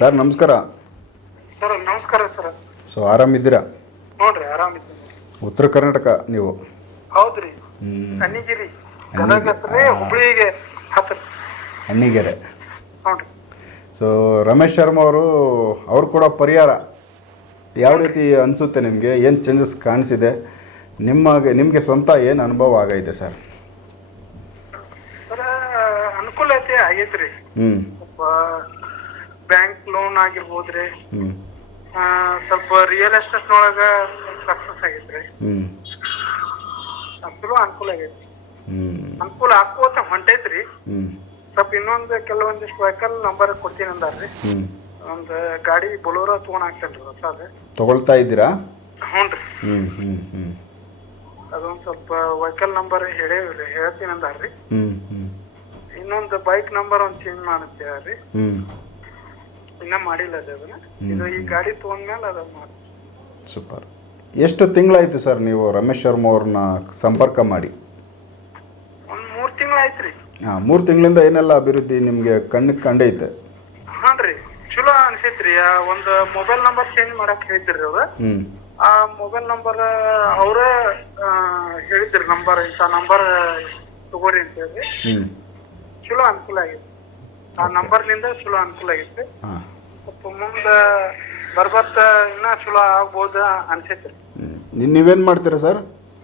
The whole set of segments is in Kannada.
ಸರ್ ನಮಸ್ಕಾರ. ಸರ್ ನಮಸ್ಕಾರ ಸರ್. ಸೊ ಆರಾಮಿದ್ದೀರಾ? ನೋಡ್ರಿ ಆರಾಮಿದ್ದೀನಿ. ಉತ್ತರ ಕರ್ನಾಟಕ ನೀವು? ಹೌದ್ರಿ. ಅಣ್ಣಿಗಿರಿ ಗದಗತ್ರೆ ಗದಗ ಹತ್ರನೇ ಹುಬ್ಳಿಗೆ ಹತ್ರ. ಅಣ್ಣಿಗೆರೆ ನೋಡ್ರಿ. ಸೊ ರಮೇಶ್ ಶರ್ಮಾ ಅವರು ಅವ್ರು ಕೂಡ ಪರಿಹಾರ ಯಾವ ರೀತಿ ಅನಿಸುತ್ತೆ ನಿಮಗೆ? ಏನು ಚೇಂಜಸ್ ಕಾಣಿಸಿದೆ? ನಿಮಗೆ ನಿಮಗೆ ಸ್ವಂತ ಏನು ಅನುಭವ ಆಗೈತೆ ಸರ್? ಸರ ಅನುಕೂಲತೆ ಆಗೈತ್ರಿ. ಹ್ಞೂ ಸ್ವಲ್ಪ ಬ್ಯಾಂಕ್ ಲೋನ್ ಆಗಿರ್ಬೋದ್ರಿ. ಸ್ವಲ್ಪ ರಿಯಲ್ ಎಸ್ಟೇಟ್ ನೊಳಗ ಸಕ್ಸಸ್ ಆಗೈತ್ರಿ. ಚಲೋ ಅನುಕೂಲ ಆಗೈತಿ ಅನುಕೂಲ ಆಕೋತ ಹೊಂಟೈತ್ರಿ. ಸ್ವಲ್ಪ ಇನ್ನೊಂದು ಕೆಲವೊಂದಿಷ್ಟು ವೆಹಿಕಲ್ ನಂಬರ್ ಕೊಡ್ತೀನಿ ಅಂದಾರ್ರಿ. ಒಂದ್ ಗಾಡಿ ಬೊಲೋರ ತಗೊಂಡ್ ಹಾಕ್ತೇನ್ರಿ ಹೊಸಾದ ತಗೊಳ್ತಾ ಇದ್ದೀರಾ? ಹ್ಞೂನ್ರಿ ಅದೊಂದು ಸ್ವಲ್ಪ ವೆಹಿಕಲ್ ನಂಬರ್ ಹೇಳೇವ್ರಿ ಹೇಳ್ತೀನಿ ಅಂದಾರ್ರಿ. ಇನ್ನೊಂದು ಬೈಕ್ ನಂಬರ್ ಒಂದ್ ಚೇಂಜ್ ಮಾಡುತ್ತೆ ರೀ ಇನ್ನ ಮಾಡಿಲ್ಲ ಅದು ಅದನ್ನ. ಇದು ಈ ಗಾಡಿ ತಗೊಂಡ್ಮೇಲೆ ಅದ ಮಾಡಿ. ಸೂಪರ್. ಎಷ್ಟು ತಿಂಗಳಾಯ್ತು ಸರ್ ನೀವು ರಮೇಶ್ ಶರ್ಮಾ ಅವ್ರನ್ನ ಸಂಪರ್ಕ ಮಾಡಿ? ಒಂದ್ ಮೂರ್ ತಿಂಗಳ ಆಯ್ತ್ರಿ ಹಾಂ ಮೂರು ತಿಂಗಳಿಂದ ಏನೆಲ್ಲ ಅಭಿವೃದ್ಧಿ ನಿಮಗೆ ಕಣ್ಣಿಗೆ ಕಂಡೈತೆ? ಹಾನ್ರಿ ಚಲೋ ಅನ್ಸೈತ್ರಿ ಆ ಒಂದ್ ಮೊಬೈಲ್ ನಂಬರ್ ಚೇಂಜ್ ಮಾಡಕ್ ಹೇಳಿದ್ರಿ ಅವ್ರ. ಹ್ಞೂ ಆ ಮೊಬೈಲ್ ನಂಬರ್ ಅವರೇ ಹೇಳಿದ್ರಿ ನಂಬರ್ ಇಂತ ನಂಬರ್ ತಗೋರಿ ಅಂತ ಹೇಳಿ. ಹ್ಞೂ ಚಲೋ ಅನುಕೂಲ ಆಗೈತಿ. ಆ ನಂಬರ್ನಿಂದ ಚಲೋ ಅನುಕೂಲ ಆಗೈತಿ ಹಾಂ. ಸ್ವಲ್ಪ ಮುಂದ ಬರ್ಬರ್ತ ಇನ್ನ ಚಲೋ ಆಗ್ಬೋದ ಅನ್ಸೈತ್ರಿ. ನೀವು ನೀವೇನ್ ಮಾಡ್ತೀರಾ ಸರ್?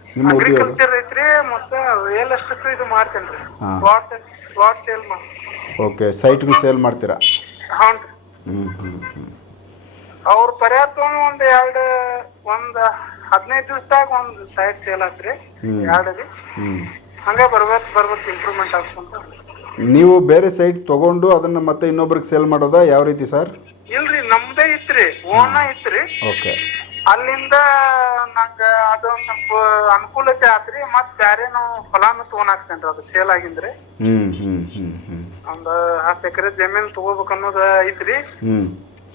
ನಿಮ್ಮ ಉದ್ಯೋಗ? ಅಗ್ರಿಕಲ್ಚರ್ ಐತ್ರಿ ಮತ್ತ ರಿಯಲ್ ಎಸ್ಟೇಟ್ ಇದು ಮಾಡ್ತೇನ್ರಿ. ಹಾ. ಪ್ಲಾಟ್ ಪ್ಲಾಟ್ ಸೇಲ್ ಮಾಡ್ತೀನಿ ಓಕೆ ಸೈಟ್ಗಳು ಸೇಲ್ ಮಾಡ್ತೀರಾ? ಹೌನ್ರಿ. ಹ್ಞೂ ಹ್ಞೂ ಹ್ಞೂ ಅವ್ರ ಪರಿಹಾರ ತಗೊಂಡ್ ಒಂದ್ ಎರಡ್ ಒಂದ್ ಹದಿನೈದು ದಿವಸದಾಗ ಒಂದ್ ಸೈಡ್ ಸೇಲ್ ಆತ್ರಿ. ಎರಡ್ ರೀ ಹ್ಞೂ ಹಂಗ ಬರ್ಬೇಕ್ ಬರ್ಬೇಕ್ ಇಂಪ್ರೂವ್ಮೆಂಟ್ ನೀವು ಬೇರೆ ಸೈಟ್ ತಗೊಂಡು ಅದನ್ನ ಮತ್ತೆ ಇನ್ನೊಬ್ರಿಗೆ ಸೇಲ್ ಮಾಡೋದಾ? ಯಾವ ರೀತಿ ಸರ್? ಇಲ್ರಿ ನಮ್ದೇ ಇತ್ರಿ ಓನ ಇತ್ರಿ ಓಕೆ. ಅಲ್ಲಿಂದ ನಂಗ ಅದು ಸ್ವಲ್ಪ ಅನುಕೂಲತೆ ಆತ್ರಿ ಮತ್ ಬ್ಯಾರೆ ನಾವು ಹೊಲಾನು ತಗೊಂಡ್ ಹಾಕ್ತೇನ್ರಿ ಅದು ಸೇಲ್ ಆಗಿಂದ್ರಿ. ಹ್ಮ್ ಹ್ಮ್ ಹ್ಮ್ ಹ್ಮ್. ಒಂದ್ ಹತ್ತ್ ಎಕರೆ ಜಮೀನ್ ತಗೋಬೇಕು ಅನ್ನೋದ ಐತ್ರಿ.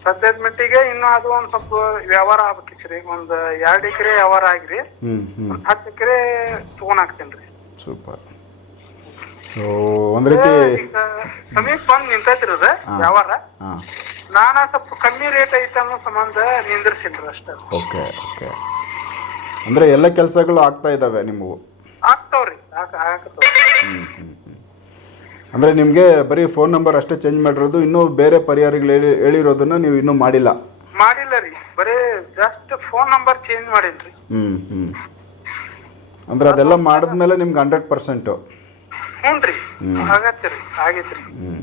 ಸದ್ಯದ ಮಟ್ಟಿಗೆ ಇನ್ನು ಅದು ಒಂದ್ ಸ್ವಲ್ಪ ವ್ಯವಹಾರ ಆಗ್ಬೇಕಿತ್ರಿ ಒಂದ್ ಎರಡ್ ಎಕರೆ ವ್ಯವಹಾರ ಆಗ್ರಿ. ಒಂದ್ ಹತ್ತ್ ಎಕರೆ ತಗೊಂಡ್ ಹಾಕ್ತೇನ್ರಿ. ಸೂಪರ್ ಸೊ ಒಂದು ರೀತಿ ಈಗ ಸಮೀಪ ಬಂದ್ ನಿಂತೈತ್ರಿ ಅದ ಹಾ. ವ್ಯವಹಾರ ನಾನ ಸ್ವಲ್ಪ ಕಮ್ಮಿ ರೇಟ್ ಐತ ಅನ್ನೋ ಸಂಬಂಧ ನಿಂದ್ರಸಿನ್ರಿ ಅಷ್ಟ. Okay okay. ಅಂದ್ರೆ ಎಲ್ಲ ಕೆಲಸಗಳು ಆಗ್ತಾ ಇದ್ದಾವೆ ನಿಮಗೂ ಆಗ್ತಾವ್ರಿ ಆಗ ಅಂದರೆ ನಿಮಗೆ ಬರೀ ಫೋನ್ ನಂಬರ್ ಅಷ್ಟೇ ಚೇಂಜ್ ಮಾಡಿರೋದು ಇನ್ನೂ ಬೇರೆ ಪರಿಹಾರಗಳು ಹೇಳಿ ಹೇಳಿರೋದನ್ನು ನೀವು ಇನ್ನೂ ಮಾಡಿಲ್ಲ? ಮಾಡಿಲ್ಲ ರೀ. ಬರೀ ಜಸ್ಟ್ ಫೋನ್ ನಂಬರ್ ಚೇಂಜ್ ಮಾಡಿಲ್ರಿ ಹ್ಮ್ ಹ್ಞೂ ಅಂದರೆ ಅದೆಲ್ಲ ಮಾಡಿದ್ಮೇಲೆ ನಿಮ್ಗೆ ಹಂಡ್ರೆಡ್ ಪರ್ಸೆಂಟು ಹ್ಞೂನ್ರಿ ಆಗತ್ತೀರಿ ಆಗೈತ್ರಿ ಹ್ಞೂ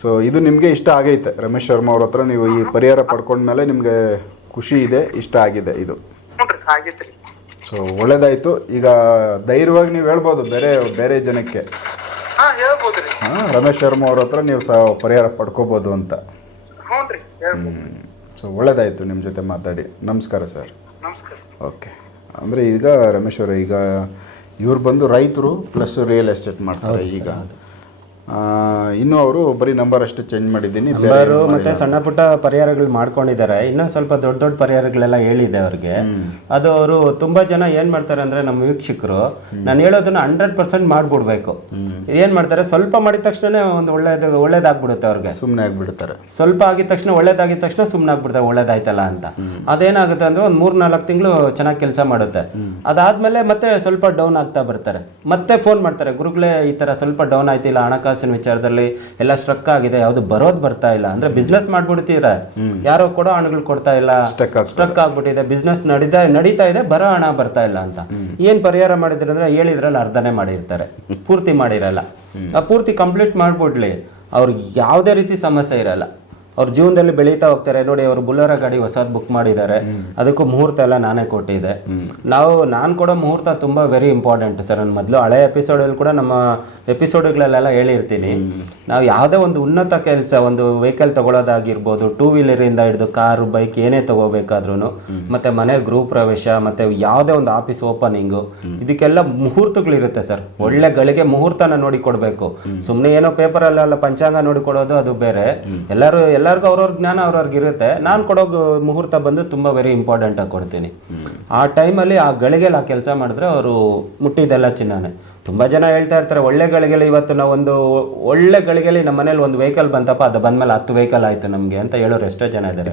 ಸೊ ಇದು ನಿಮಗೆ ಇಷ್ಟ ಆಗೈತೆ. ರಮೇಶ್ ಶರ್ಮಾ ಅವ್ರ ಹತ್ರ ನೀವು ಈ ಪರಿಹಾರ ಪಡ್ಕೊಂಡ್ಮೇಲೆ ನಿಮಗೆ ಖುಷಿ ಇದೆ ಇಷ್ಟ ಆಗಿದೆ ಇದು. ಹ್ಞೂನ್ರಿ ಆಗೈತ್ರಿ ಸೊ ಒಳ್ಳೇದಾಯಿತು. ಈಗ ಧೈರ್ಯವಾಗಿ ನೀವು ಹೇಳ್ಬೋದು ಬೇರೆ ಬೇರೆ ಜನಕ್ಕೆ. ಹಾ ಹೇಳ್ಬೋದ್ರಿ ಹಾಂ ರಮೇಶ್ ಶರ್ಮಾ ಅವ್ರ ಹತ್ರ ನೀವು ಸಹ ಪರಿಹಾರ ಪಡ್ಕೋಬೋದು ಅಂತ. ಹ್ಞೂನ್ರಿ ಹೇಳ್ಬೋದು. ಸೊ ಒಳ್ಳೇದಾಯಿತು ನಿಮ್ಮ ಜೊತೆ ಮಾತಾಡಿ. ನಮಸ್ಕಾರ ಸರ್. ನಮಸ್ಕಾರ. ಓಕೆ ಅಂದರೆ ಈಗ ರಮೇಶ್ ಅವರು ಈಗ ಇವ್ರು ಬಂದು ರೈತರು ಪ್ಲಸ್ ರಿಯಲ್ ಎಸ್ಟೇಟ್ ಮಾಡ್ತಾರೆ ಈಗ. ಇನ್ನೂ ಅವರು ಬರೀ ನಂಬರ್ ಅಷ್ಟು ಚೇಂಜ್ ಮಾಡಿದ್ದೀನಿ ನಂಬರು ಮತ್ತೆ ಸಣ್ಣ ಪುಟ್ಟ ಪರಿಹಾರಗಳು ಮಾಡ್ಕೊಂಡಿದ್ದಾರೆ. ಇನ್ನೂ ಸ್ವಲ್ಪ ದೊಡ್ಡ ದೊಡ್ಡ ಪರಿಹಾರಗಳೆಲ್ಲ ಹೇಳಿದೆ ಅವ್ರಿಗೆ. ಅದು ಅವರು ತುಂಬಾ ಜನ ಏನ್ ಮಾಡ್ತಾರೆ ಅಂದ್ರೆ ನಮ್ಮ ವೀಕ್ಷಕರು ನಾನು ಹೇಳೋದನ್ನ ಹಂಡ್ರೆಡ್ ಪರ್ಸೆಂಟ್ ಮಾಡ್ಬಿಡ್ಬೇಕು. ಏನ್ ಮಾಡ್ತಾರೆ ಸ್ವಲ್ಪ ಮಾಡಿದ ತಕ್ಷಣ ಒಂದು ಒಳ್ಳೇದು ಒಳ್ಳೇದಾಗ್ಬಿಡುತ್ತೆ ಅವ್ರಿಗೆ. ಸುಮ್ಮನೆ ಆಗ್ಬಿಡ್ತಾರೆ. ಸ್ವಲ್ಪ ಆಗಿದ ತಕ್ಷಣ ಒಳ್ಳೇದಾಗಿದ ತಕ್ಷಣ ಸುಮ್ಮನೆ ಆಗ್ಬಿಡ್ತಾರೆ ಒಳ್ಳೇದಾಯ್ತಲ್ಲ ಅಂತ. ಅದೇನಾಗುತ್ತೆ ಅಂದ್ರೆ ಒಂದು ಮೂರ್ ನಾಲ್ಕು ತಿಂಗಳು ಚೆನ್ನಾಗಿ ಕೆಲಸ ಮಾಡುತ್ತೆ. ಅದಾದ್ಮೇಲೆ ಮತ್ತೆ ಸ್ವಲ್ಪ ಡೌನ್ ಆಗ್ತಾ ಬರ್ತಾರೆ. ಮತ್ತೆ ಫೋನ್ ಮಾಡ್ತಾರೆ ಗುರುಗಳೇ ಈ ತರ ಸ್ವಲ್ಪ ಡೌನ್ ಆಯ್ತಿಲ್ಲ ಹಣಕಾಸಿನ ವಿಚಾರದಲ್ಲಿ ಎಲ್ಲ ಸ್ಟ್ರಕ್ ಆಗಿದೆ. ಯಾವ್ದು ಬರೋದ್ ಬರ್ತಾ ಇಲ್ಲ. ಅಂದ್ರೆ ಬಿಸ್ನೆಸ್ ಮಾಡ್ಬಿಡ್ತೀರ? ಯಾರೋ ಕೊಡೋ ಹಣಗಳು ಕೊಡ್ತಾ ಇಲ್ಲ. ಸ್ಟ್ರಕ್ ಆಗ್ಬಿಟ್ಟಿದೆ. ಬಿಸ್ನೆಸ್ ನಡೀತಾ ನಡೀತಾ ಇದೆ ಬರೋ ಹಣ ಬರ್ತಾ ಇಲ್ಲ ಅಂತ. ಏನ್ ಪರಿಹಾರ ಮಾಡಿದ್ರೆ ಅಂದ್ರೆ ಹೇಳಿದ್ರಲ್ಲಿ ಅರ್ಧನೇ ಮಾಡಿರ್ತಾರೆ. ಪೂರ್ತಿ ಮಾಡಿರಲ್ಲ. ಆ ಪೂರ್ತಿ ಕಂಪ್ಲೀಟ್ ಮಾಡ್ಬಿಡ್ಲಿ. ಅವ್ರಿಗೆ ಯಾವುದೇ ರೀತಿ ಸಮಸ್ಯೆ ಇರಲ್ಲ. ಅವ್ರ ಜೀವನದಲ್ಲಿ ಬೆಳೀತಾ ಹೋಗ್ತಾರೆ. ನೋಡಿ ಅವರು ಬುಲ್ಲರ ಗಾಡಿ ಹೊಸದ್ ಬುಕ್ ಮಾಡಿದ್ದಾರೆ. ಅದಕ್ಕೂ ಮುಹೂರ್ತ ಎಲ್ಲ ನಾನೇ ಕೊಟ್ಟಿದ್ದೆ. ನಾವು ನಾನು ಕೂಡ ಮುಹೂರ್ತ ತುಂಬಾ ವೆರಿ ಇಂಪಾರ್ಟೆಂಟ್ ಸರ್. ನಾನು ಮೊದಲು ಹಳೆ ಎಪಿಸೋಡಲ್ಲಿ ಕೂಡ ನಮ್ಮ ಎಪಿಸೋಡ್ಗಳಲ್ಲೆಲ್ಲ ಹೇಳಿರ್ತೀನಿ. ನಾವು ಯಾವುದೇ ಒಂದು ಉನ್ನತ ಕೆಲಸ ಒಂದು ವೆಹಿಕಲ್ ತಗೊಳ್ಳೋದಾಗಿರ್ಬೋದು ಟೂ ವೀಲರಿಂದ ಹಿಡಿದು ಕಾರು ಬೈಕ್ ಏನೇ ತಗೋಬೇಕಾದ್ರೂ ಮತ್ತೆ ಮನೆ ಗೃಹ ಪ್ರವೇಶ ಮತ್ತೆ ಯಾವುದೇ ಒಂದು ಆಫೀಸ್ ಓಪನಿಂಗು ಇದಕ್ಕೆಲ್ಲ ಮುಹೂರ್ತಗಳಿರುತ್ತೆ ಸರ್. ಒಳ್ಳೆ ಗಳಿಗೆ ಮುಹೂರ್ತನ ನೋಡಿ ಕೊಡಬೇಕು. ಸುಮ್ಮನೆ ಏನೋ ಪೇಪರಲ್ಲೆಲ್ಲ ಪಂಚಾಂಗ ನೋಡಿ ಕೊಡೋದು ಅದು ಬೇರೆ. ಎಲ್ಲರೂ ಎಲ್ಲರಿಗೂ ಅವ್ರವ್ರ ಜ್ಞಾನ ಅವ್ರವ್ರಿಗೆ ಇರುತ್ತೆ. ನಾನು ಕೊಡೋ ಮುಹೂರ್ತ ಬಂದು ತುಂಬಾ ವೆರಿ ಇಂಪಾರ್ಟೆಂಟ್ ಆಗಿ ಕೊಡ್ತೀನಿ. ಆ ಟೈಮಲ್ಲಿ ಆ ಗಳಿಗೆಲ್ಲ ಆ ಕೆಲಸ ಮಾಡಿದ್ರೆ ಅವರು ಮುಟ್ಟಿದ್ದೆಲ್ಲ ಚಿನ್ನನೆ. ತುಂಬಾ ಜನ ಹೇಳ್ತಾ ಇರ್ತಾರೆ ಒಳ್ಳೆ ಗಳಿಗೆಲಿ ಇವತ್ತು ನಾವು ಒಂದು ಒಳ್ಳೆ ಗಳಿಗೆಲಿ ನಮ್ಮ ಮನೇಲಿ ಒಂದು ವೆಹಿಕಲ್ ಬಂತಪ್ಪ ಅದು ಬಂದ್ಮೇಲೆ ಹತ್ತು ವೆಹಿಕಲ್ ಆಯ್ತು ನಮಗೆ ಅಂತ ಹೇಳೋರು ಎಷ್ಟೋ ಜನ ಇದ್ದಾರೆ.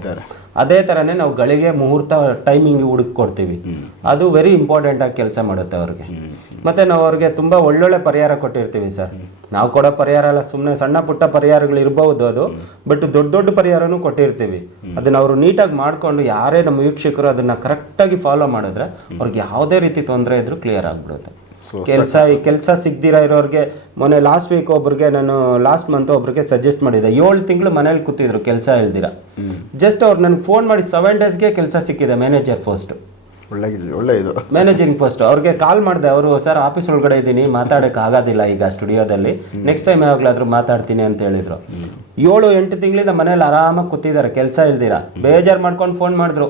ಅದೇ ಥರನೇ ನಾವು ಗಳಿಗೆ ಮುಹೂರ್ತ ಟೈಮಿಂಗ್ ಹುಡುಕ್ ಕೊಡ್ತೀವಿ ಅದು ವೆರಿ ಇಂಪಾರ್ಟೆಂಟ್ ಆಗಿ ಕೆಲಸ ಮಾಡುತ್ತೆ ಅವ್ರಿಗೆ. ಮತ್ತೆ ನಾವು ಅವ್ರಿಗೆ ತುಂಬಾ ಒಳ್ಳೊಳ್ಳೆ ಪರಿಹಾರ ಕೊಟ್ಟಿರ್ತೀವಿ ಸರ್. ನಾವು ಕೊಡೋ ಪರಿಹಾರ ಎಲ್ಲ ಸುಮ್ಮನೆ ಸಣ್ಣ ಪುಟ್ಟ ಪರಿಹಾರಗಳು ಇರಬಹುದು ಅದು ಬಟ್ ದೊಡ್ಡ ದೊಡ್ಡ ಪರಿಹಾರನೂ ಕೊಟ್ಟಿರ್ತೀವಿ. ಅದನ್ನ ಅವರು ನೀಟಾಗಿ ಮಾಡ್ಕೊಂಡು ಯಾರೇ ನಮ್ಮ ವೀಕ್ಷಕರು ಅದನ್ನ ಕರೆಕ್ಟಾಗಿ ಫಾಲೋ ಮಾಡಿದ್ರೆ ಅವ್ರಿಗೆ ಯಾವುದೇ ರೀತಿ ತೊಂದರೆ ಇದ್ರೂ ಕ್ಲಿಯರ್ ಆಗ್ಬಿಡುತ್ತೆ. ಕೆಲಸ ಈ ಕೆಲಸ ಸಿಗ್ದಿರ ಇರೋರಿಗೆ ಮೊನ್ನೆ ಲಾಸ್ಟ್ ವೀಕ್ ಒಬ್ರಿಗೆ ನಾನು ಲಾಸ್ಟ್ ಮಂತ್ ಒಬ್ರಿಗೆ ಸಜೆಸ್ಟ್ ಮಾಡಿದ್ದೆ ಏಳು ತಿಂಗಳು ಮನೇಲಿ ಕೂತಿದ್ರು ಕೆಲಸ ಇಲ್ದಿರ. ಜಸ್ಟ್ ಅವ್ರು ನನಗೆ ಫೋನ್ ಮಾಡಿ ಸೆವೆನ್ ಡೇಸ್ಗೆ ಕೆಲಸ ಸಿಕ್ಕಿದೆ ಮ್ಯಾನೇಜರ್ ಪೋಸ್ಟ್ ಒಳ್ಳೆ ಒಳ್ಳೆ ಇದು. ಮ್ಯಾನೇಜಿಂಗ್ ಪೋಸ್ಟ್ ಅವ್ರಿಗೆ ಕಾಲ್ ಮಾಡಿದೆ ಅವರು ಸರ್ ಆಫೀಸ್ ಒಳಗಡೆ ಇದ್ದೀನಿ ಮಾತಾಡಕ್ಕೆ ಆಗೋದಿಲ್ಲ ಈಗ ಸ್ಟುಡಿಯೋದಲ್ಲಿ. ನೆಕ್ಸ್ಟ್ ಟೈಮ್ ಯಾವಾಗಲಾದ್ರೂ ಮಾತಾಡ್ತೀನಿ ಅಂತ ಹೇಳಿದ್ರು. ಏಳು ಎಂಟು ತಿಂಗಳಿಂದ ಮನೇಲಿ ಆರಾಮಾಗಿ ಕೂತಿದ್ದಾರೆ ಕೆಲಸ ಇಲ್ದಿರ? ಬೇಜಾರು ಮಾಡ್ಕೊಂಡು ಫೋನ್ ಮಾಡಿದ್ರು.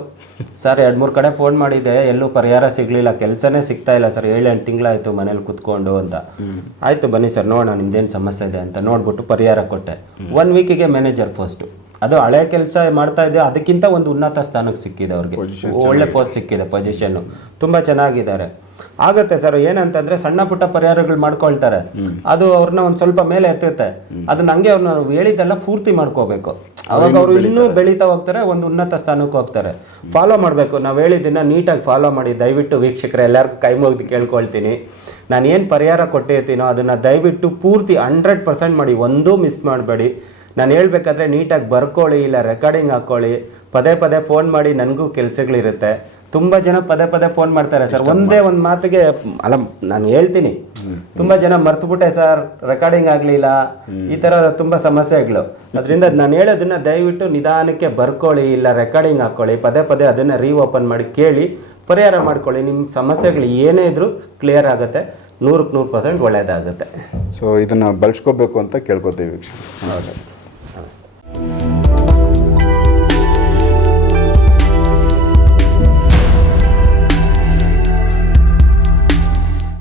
ಸರ್ ಎರಡು ಮೂರು ಕಡೆ ಫೋನ್ ಮಾಡಿದ್ದೆ ಎಲ್ಲೂ ಪರಿಹಾರ ಸಿಗ್ಲಿಲ್ಲ ಕೆಲಸನೇ ಸಿಗ್ತಾ ಇಲ್ಲ ಸರ್ ಏಳು ಎಂಟು ತಿಂಗಳಾಯಿತು ಮನೇಲಿ ಕುತ್ಕೊಂಡು ಅಂತ. ಆಯ್ತು ಬನ್ನಿ ಸರ್ ನೋಡೋಣ ನಿಮ್ದೇನು ಸಮಸ್ಯೆ ಇದೆ ಅಂತ ನೋಡ್ಬಿಟ್ಟು ಪರಿಹಾರ ಕೊಟ್ಟೆ. ಒನ್ ವೀಕಿಗೆ ಮ್ಯಾನೇಜರ್ ಪೋಸ್ಟು ಅದು ಹಳೆ ಕೆಲಸ ಮಾಡ್ತಾ ಇದ್ದೆ ಅದಕ್ಕಿಂತ ಒಂದು ಉನ್ನತ ಸ್ಥಾನಕ್ಕೆ ಸಿಕ್ಕಿದೆ ಅವ್ರಿಗೆ. ಒಳ್ಳೆ ಪೋಸ್ಟ್ ಸಿಕ್ಕಿದೆ ಪೊಸಿಷನ್ ತುಂಬಾ ಚೆನ್ನಾಗಿದ್ದಾರೆ. ಆಗತ್ತೆ ಸರ್ ಏನಂತಂದ್ರೆ ಸಣ್ಣ ಪುಟ್ಟ ಪರಿಹಾರಗಳು ಮಾಡ್ಕೊಳ್ತಾರೆ. ಅದು ಅವ್ರನ್ನ ಒಂದ್ ಸ್ವಲ್ಪ ಮೇಲೆ ಎತ್ತುತ್ತೆ. ಅದನ್ನ ಹಂಗೆ ಅವ್ರನ್ನ ಹೇಳಿದ್ದೆಲ್ಲ ಪೂರ್ತಿ ಮಾಡ್ಕೋಬೇಕು. ಅವಾಗ ಅವರು ಇನ್ನೂ ಬೆಳೀತಾ ಹೋಗ್ತಾರೆ ಒಂದು ಉನ್ನತ ಸ್ಥಾನಕ್ಕೆ ಹೋಗ್ತಾರೆ. ಫಾಲೋ ಮಾಡಬೇಕು. ನಾವು ಹೇಳಿದ್ದನ್ನ ನೀಟಾಗಿ ಫಾಲೋ ಮಾಡಿ. ದಯವಿಟ್ಟು ವೀಕ್ಷಕರ ಎಲ್ಲರಿಗೂ ಕೈ ಮುಗಿದು ಕೇಳ್ಕೊಳ್ತೀನಿ. ನಾನು ಏನು ಪರಿಹಾರ ಕೊಟ್ಟಿರ್ತೀನೋ ಅದನ್ನ ದಯವಿಟ್ಟು ಪೂರ್ತಿ ಹಂಡ್ರೆಡ್ ಪರ್ಸೆಂಟ್ ಮಾಡಿ ಒಂದೂ ಮಿಸ್ ಮಾಡಬೇಡಿ. ನಾನು ಹೇಳ್ಬೇಕಾದ್ರೆ ನೀಟಾಗಿ ಬರ್ಕೊಳ್ಳಿ ಇಲ್ಲ ರೆಕಾರ್ಡಿಂಗ್ ಹಾಕೊಳ್ಳಿ. ಪದೇ ಪದೇ ಫೋನ್ ಮಾಡಿ ನನಗೂ ಕೆಲಸಗಳಿರುತ್ತೆ. ತುಂಬ ಜನ ಪದೇ ಪದೇ ಫೋನ್ ಮಾಡ್ತಾರೆ ಸರ್. ಒಂದೇ ಒಂದು ಮಾತಿಗೆ ಅಲ್ಲ ನಾನು ಹೇಳ್ತೀನಿ. ತುಂಬ ಜನ ಮರ್ತುಬಿಟ್ಟೆ ಸರ್. ರೆಕಾರ್ಡಿಂಗ್ ಆಗಲಿಲ್ಲ. ಈ ಥರ ತುಂಬ ಸಮಸ್ಯೆಗಳು ಅದರಿಂದ ನಾನು ಹೇಳೋದನ್ನ ದಯವಿಟ್ಟು ನಿಧಾನಕ್ಕೆ ಬರ್ಕೊಳ್ಳಿ ಇಲ್ಲ ರೆಕಾರ್ಡಿಂಗ್ ಹಾಕ್ಕೊಳ್ಳಿ ಪದೇ ಪದೇ ಅದನ್ನು ರೀಓಪನ್ ಮಾಡಿ ಕೇಳಿ ಪರಿಹಾರ ಮಾಡ್ಕೊಳ್ಳಿ. ನಿಮ್ಮ ಸಮಸ್ಯೆಗಳು ಏನೇ ಇದ್ರೂ ಕ್ಲಿಯರ್ ಆಗುತ್ತೆ. ನೂರಕ್ಕೆ ನೂರು ಪರ್ಸೆಂಟ್ ಒಳ್ಳೆಯದಾಗುತ್ತೆ ಸೊ ಇದನ್ನು ಬಳಸ್ಕೋಬೇಕು ಅಂತ ಕೇಳ್ಕೊತೀವಿ ನಮಸ್ಕಾರ